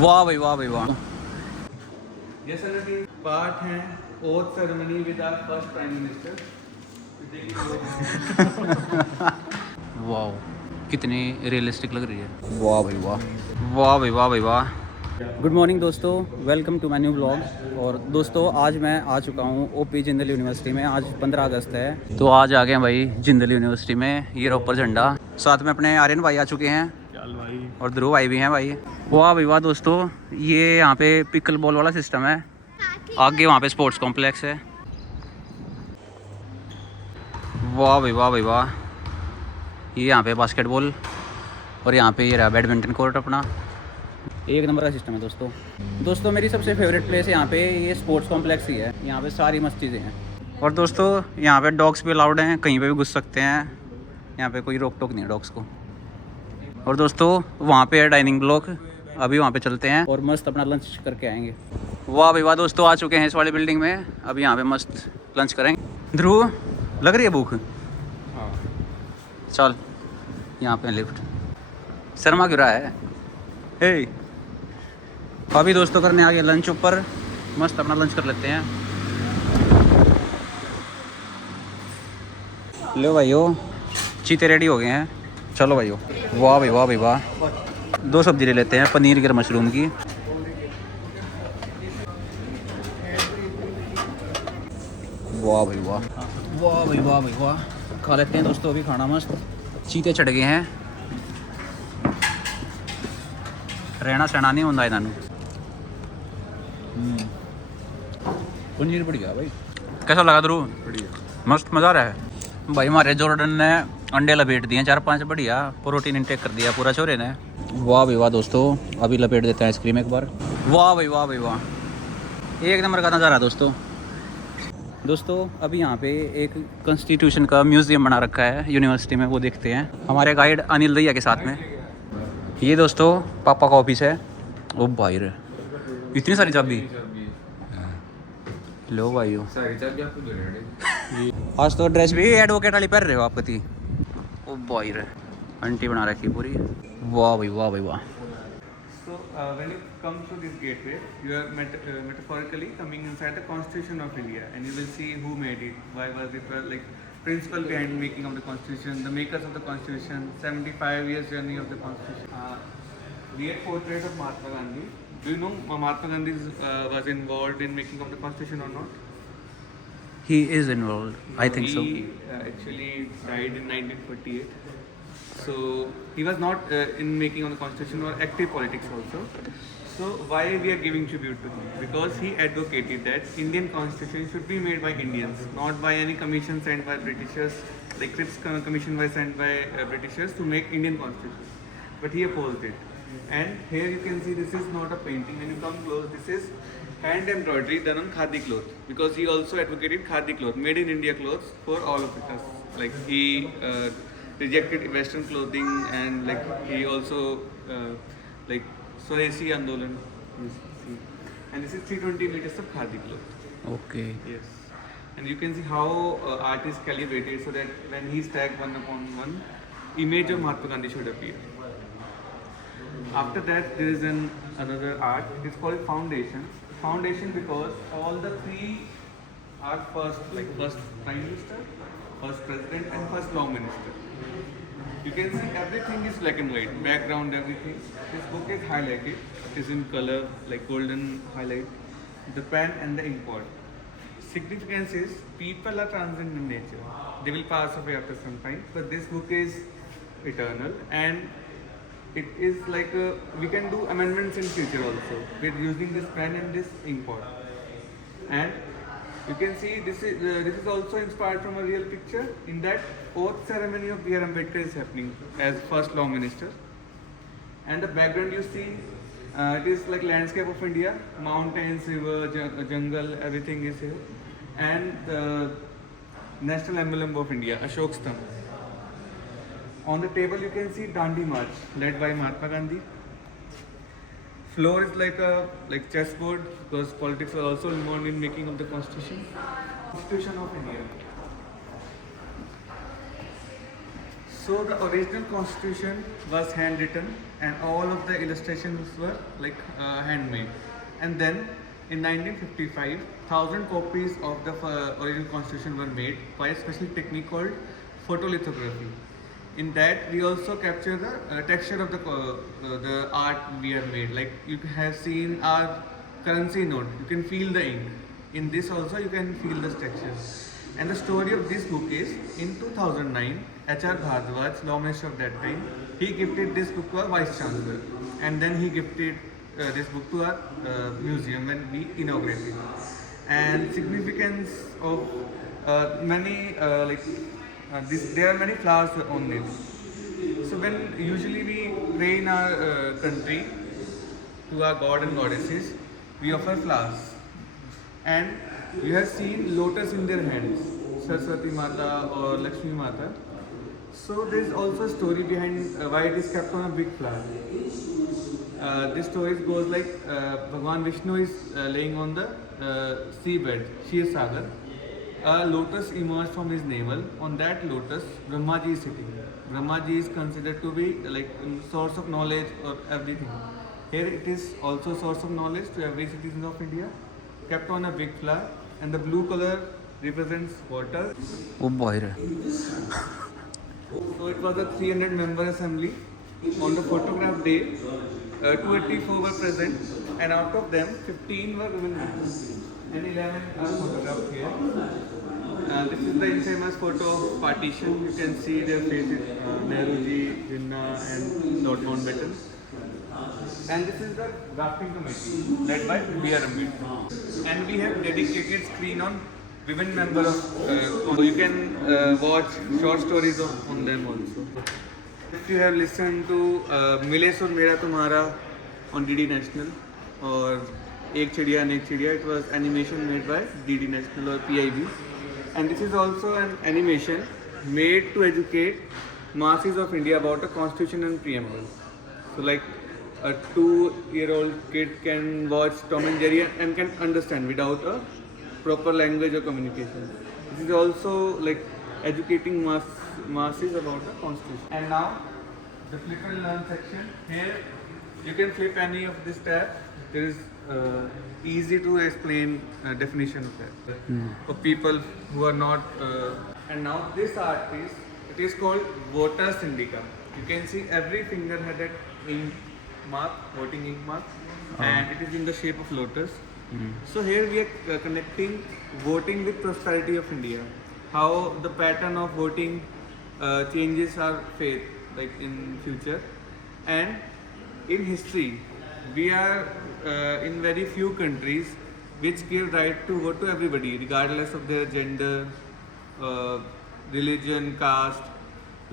वाह भाई वाह भाई वाह। ये सर पार्ट है oath ceremony with our first prime minister. वाह कितनी रियलिस्टिक लग रही है। वाह भाई वाह, वाह भाई वाह भाई वाह। गुड मॉर्निंग दोस्तों, welcome to my new blog. और दोस्तों आज मैं आ चुका हूँ ओपी जिंदल यूनिवर्सिटी में। आज 15 अगस्त है, तो आज आ गए हैं भाई जिंदल यूनिवर्सिटी में। ये रहा ऊपर झंडा, साथ में अपने आर्यन भाई आ चुके हैं भाई और ध्रुव भाई भी हैं भाई। वाह भाई वाह दोस्तों, ये यहाँ पे पिकल बॉल वाला सिस्टम है। आगे वहाँ पे स्पोर्ट्स कॉम्प्लेक्स है। वाह भाई वाह भाई वाह। ये यहाँ पे बास्केटबॉल और यहाँ पे ये रहा बैडमिंटन कोर्ट अपना। एक नंबर का सिस्टम है दोस्तों मेरी सबसे फेवरेट प्लेस है यहाँ पे ये स्पोर्ट्स कॉम्प्लेक्स ही है। यहाँ पे सारी मस्त चीज़ें हैं। और दोस्तों यहाँ पे डॉग्स भी अलाउड हैं, कहीं पे भी घुस सकते हैं। यहाँ पे कोई रोक टोक नहीं है डॉग्स को। और दोस्तों वहाँ पे है डाइनिंग ब्लॉक, अभी वहाँ पे चलते हैं और मस्त अपना लंच करके आएंगे। वाह भाई वाह दोस्तों, आ चुके हैं इस वाली बिल्डिंग में। अभी यहाँ पे मस्त लंच करेंगे। ध्रुव लग रही है भूख? हाँ चल यहाँ पे लिफ्ट। शर्मा क्यों रहा है? हे अभी दोस्तों करने आ गए लंच ऊपर, मस्त अपना लंच कर लेते हैं। लो भाइयों चीते रेडी हो गए हैं, चलो भाइयों। वाह भाई वाह भाई वाह। 2 सब्जी ले लेते हैं, पनीर की और मशरूम की। वाह भाई वाह, वाह भाई वाह भाई वाह। खा लेते हैं दोस्तों अभी खाना मस्त। चीते चढ़ गए हैं, रहना सहना नहीं होता इन्होंने। पनीर बढ़िया भाई। कैसा लगा ध्रुव? बढ़िया मस्त मज़ा आ रहा है भाई। हमारे जॉर्डन ने अंडे लपेट दिए 4-5, बढ़िया प्रोटीन इंटेक कर दिया पूरा छोरे ने। वाह भाई वाह दोस्तों, अभी लपेट देते हैं आइसक्रीम एक बार। वाह भाई वाह भाई वाह, एक नंबर का नज़ारा दोस्तों अभी यहाँ पे एक कॉन्स्टिट्यूशन का म्यूज़ियम बना रखा है यूनिवर्सिटी में, वो देखते हैं हमारे गाइड अनिल दैया के साथ में। ये दोस्तों पापा का ऑफिस है। ओ भाई रे इतनी सारी चाबी। लो भाइयों आज तो ड्रेस भी एडवोकेट वाली पहन रहे हो आप कति। ओ भाई रे आंटी बना रखी पूरी। वाह भाई वाह भाई वाह। So when you come to this gateway, you are metaphorically coming inside the Constitution of India, and you will see who made it, why was it, like principle behind making of the Constitution, the makers of the Constitution, 75 years journey of the Constitution. Real portrait of Mahatma Gandhi. Do you know Mahatma Gandhi was involved in making of the Constitution or not? He is involved, I think so. He actually died in 1948. So he was not in making of the Constitution or active politics also. So why we are giving tribute to him? Because he advocated that Indian Constitution should be made by Indians, not by any commission sent by Britishers, like Cripps Commission was sent by Britishers to make Indian Constitution. But he opposed it. And here you can see this is not a painting. When you come close, this is hand embroidery done on khadi cloth. Because he also advocated khadi cloth, made in India clothes for all of us. Like he rejected Western clothing, and like he also like Swadeshi Andolan. And this is 320 meters of khadi cloth. Okay. Yes. And you can see how art is calibrated so that when he stacked one upon one, image of Mahatma Gandhi should appear. After that, there is another art. It is called foundation. Foundation because all the 3 are first, like first prime minister, first president, and first law minister. You can see everything is black and white, background, everything. This book is highlighted. It is in color, like golden highlight. The pen and the ink pot. Significance is people are transient in nature. They will pass away after some time, but this book is eternal, and it is like we can do amendments in future also with using this pen and this ink pot. And you can see this is also inspired from a real picture. In that oath ceremony of B.R. Ambedkar is happening as first law minister. And the background you see, it is like landscape of India, mountains, river, jungle, everything is here. And the national emblem of India, Ashok Stamp. On the table you can see Dandi March led by Mahatma Gandhi. Floor is like a chessboard because politics was also involved in making of the Constitution. Constitution of India. So the original constitution was handwritten, and all of the illustrations were like handmade. And then in 1955, 1,000 copies of the original constitution were made by a special technique called photolithography. In that, we also capture the texture of the art we have made. Like you have seen our currency note, you can feel the ink. In this also, you can feel the textures. And the story of this book is, in 2009, H.R. Bhardwaj, law minister of that time, he gifted this book to our vice chancellor, and then he gifted this book to our museum when we inaugurated. And significance of many there are many flowers on it. So when usually we pray in our country to our god and goddesses, we offer flowers, and we have seen lotus in their hands, Saraswati Mata or Lakshmi Mata. So there is also a story behind why it is kept on a big flower. This story goes like Bhagwan Vishnu is laying on the seabed, Shir Sagar. A lotus emerged from his navel. On that lotus, Brahmaji is sitting. Brahmaji is considered to be like source of knowledge or everything. Here it is also source of knowledge to every citizen of India. Kept on a big flower, and the blue color represents water. वो boy रे So it was a 300 member assembly. On the photograph day, 284 were present, and out of them, 15 were women and 11 are photographed here. This is the infamous photo of partition. You can see their faces, Nehruji, Jinnah, and Lord Mountbatten. And this is the drafting committee led by B.R. Ambedkar. And we have dedicated screen on women member of. So you can watch short stories on them also. If you have listened to Mile Sur Mera Tumhara on DD National or Ek Chidiya Nek Chidiya, it was animation made by DD National or PIB. And this is also an animation made to educate masses of India about the constitution and preamble. So like a 2-year-old kid can watch Tom and Jerry and can understand without a proper language or communication. This is also like educating masses about the constitution. And now the flip and learn section. Here you can flip any of this tab. There is easy to explain definition of that for people who are not. And now this art piece, it is called Voter Syndica. You can see every finger had that ink mark, voting ink mark, and it is in the shape of lotus. So here we are connecting voting with prosperity of India. How the pattern of voting changes our faith, like in future, and in history, we are in very few countries which give right to vote to everybody, regardless of their gender, religion, caste.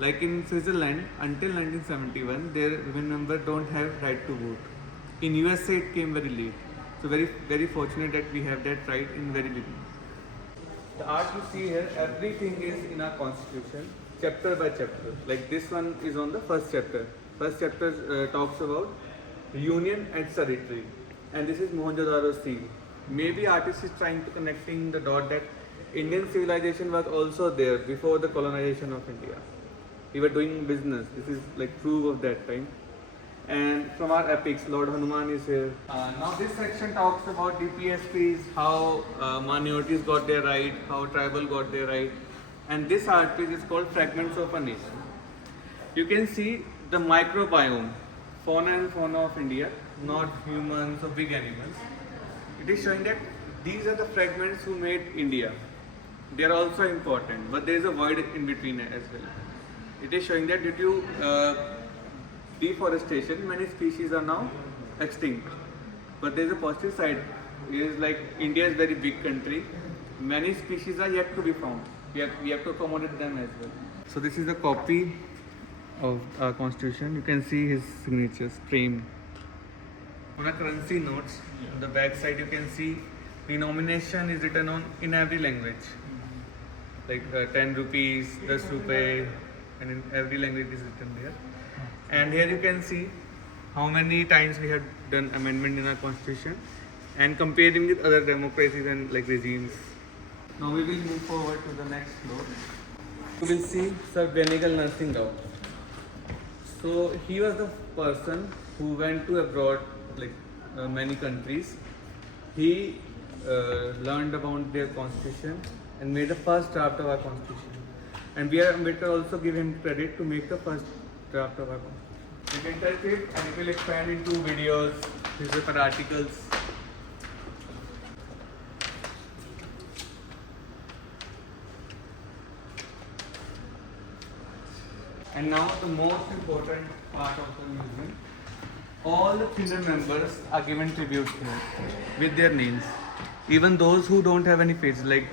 Like in Switzerland, until 1971, their women members don't have right to vote. In USA, it came very late. So very fortunate that we have that right in very beginning. The art you see here, everything is in our constitution, chapter by chapter. Like this one is on the first chapter. First chapter talks about union and territory, and this is Mohenjo-daro seal. Maybe artist is trying to connecting the dot that Indian civilization was also there before the colonization of India. We were doing business. This is like proof of that time. And from our epics, Lord Hanuman is here. Now this section talks about DPSPs, how minorities got their right, how tribal got their right. And this art piece is called Fragments of a Nation. You can see the microbiome, fauna and fauna of India, not humans or big animals. It is showing that these are the fragments who made India. They are also important, but there is a void in between as well. It is showing that due to deforestation, many species are now extinct. But there is a positive side. It is like India is a very big country. Many species are yet to be found. We have to accommodate them as well. So this is a copy of our constitution. You can see his signatures framed. On a currency notes, on the back side you can see denomination is written on in every language. Like 10 rupees, 10 rupee, and in every language is written there. And here you can see how many times we have done amendment in our constitution and comparing with other democracies and like regimes. Now we will move forward to the next floor. You will see Sir Benigal Nursing Rao. So he was the person who went to abroad, like many countries. He learned about their constitution and made the first draft of our constitution. And we are also give him credit to make the first draft of our constitution. You can touch it and it will expand into videos, newspaper articles. And now the most important part of the museum. All the 300 members are given tribute here with their names. Even those who don't have any faces, like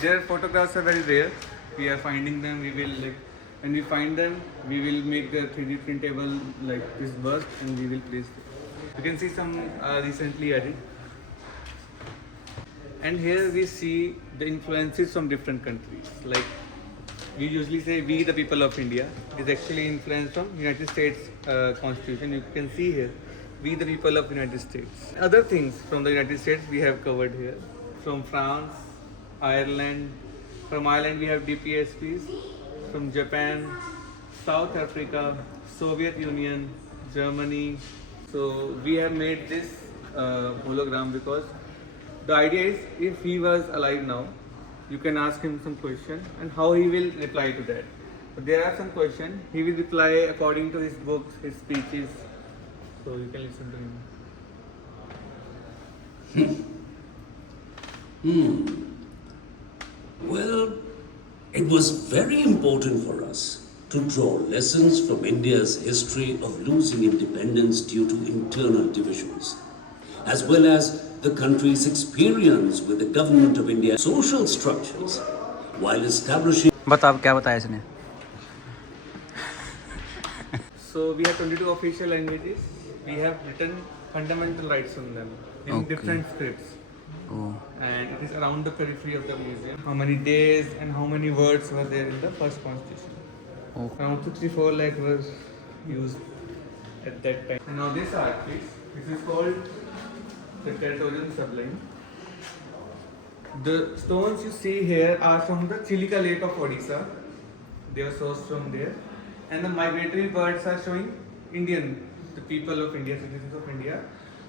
their photographs are very rare. We are finding them. We will when we find them, we will make the 3D printable like this bust and we will place it. You can see some recently added. And here we see the influences from different countries. Like we usually say we the people of India. It is actually influenced from United States Constitution. You can see here, we the people of United States. Other things from the United States we have covered here. From France, Ireland. From Ireland we have DPSPs. From Japan, South Africa, Soviet Union, Germany. So we have made this hologram because the idea is if he was alive now, you can ask him some question and how he will reply to that. But there are some questions, he will reply according to his books, his speeches. So you can listen to him. Well, it was very important for us to draw lessons from India's history of losing independence due to internal divisions, as well as the country's experience with the government of India's social structures, while establishing. बताओ क्या बताया इसने? So we have 22 official languages. We have written fundamental rights on them in different scripts. Oh. And it is around the periphery of the museum. How many days and how many words were there in the first constitution? Oh. Around 64 lakh was used at that time. And now this art piece, this is called the Territorial Sublime. The stones you see here are from the Chilika Lake of Odisha. They are sourced from there. And the migratory birds are showing the people of India, citizens of India,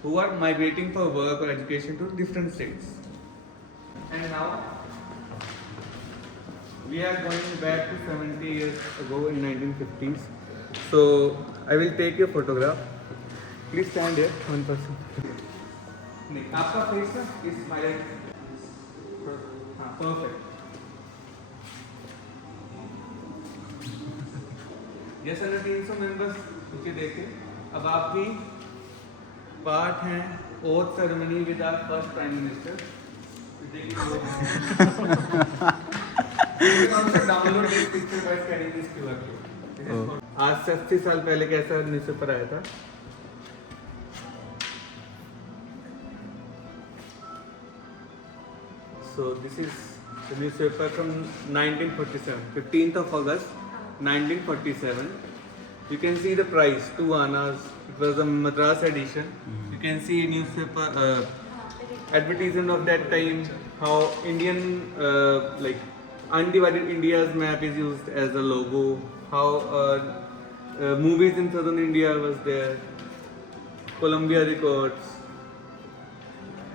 who are migrating for work or education to different states. And now we are going back to 70 years ago in 1950s. So I will take your photograph. Please stand here, one person. आपका face ना इस highlight हाँ perfect. Yes, under 300 members मुझे देखे. अब आप भी part हैं oath ceremony with our first prime minister. You can also download this picture by scanning this QR code. आज से 80 साल पहले कैसा न्यूज़पेपर आया था? So this is the newspaper from 1947, 15th of August, 1947. You can see the price, 2 annas. It was a Madras edition. You can see a newspaper advertisement of that time. How Indian, like undivided India's map is used as a logo. How movies in southern India was there. Columbia Records.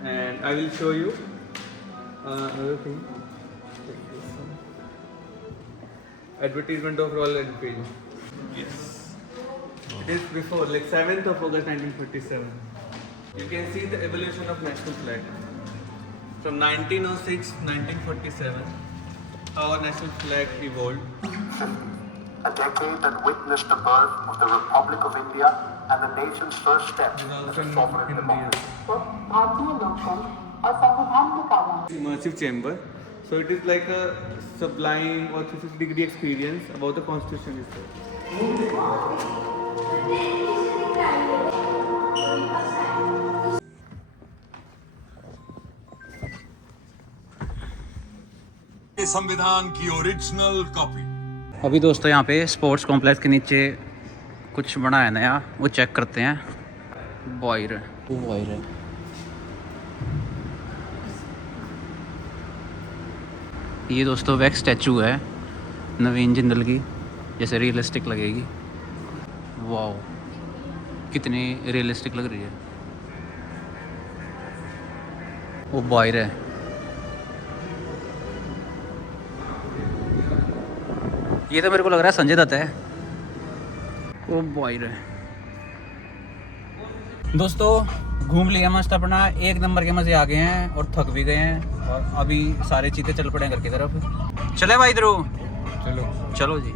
And I will show you another thing. Advertisement of Royal Enfield. Yes. It is before, like 7th of August 1957. You can see the evolution of national flag. From 1906 1947, our national flag evolved. A decade that witnessed the birth of the Republic of India and the nation's first steps as a sovereign democracy. Immersive chamber. So it is like a sublime or 360-degree experience about the constitution itself. संविधान की original copy. अभी दोस्तों यहाँ पे sports complex के नीचे कुछ बना है नया, वो चेक करते हैं। वायर है। ये दोस्तों वैक्स स्टैचू है नवीन जिंदल की, जैसे रियलिस्टिक लगेगी। वाओ, कितनी रियलिस्टिक लग रही है। वो बाहर है। ये तो मेरे को लग रहा है संजय दत्त है। वो बाहर है। दोस्तों घूम लिया मस्त अपना, एक नंबर के मज़े आ गए हैं और थक भी गए हैं, और अभी सारे चीते चल पड़े हैं घर की तरफ। चले भाई ध्रुव, चलो चलो जी।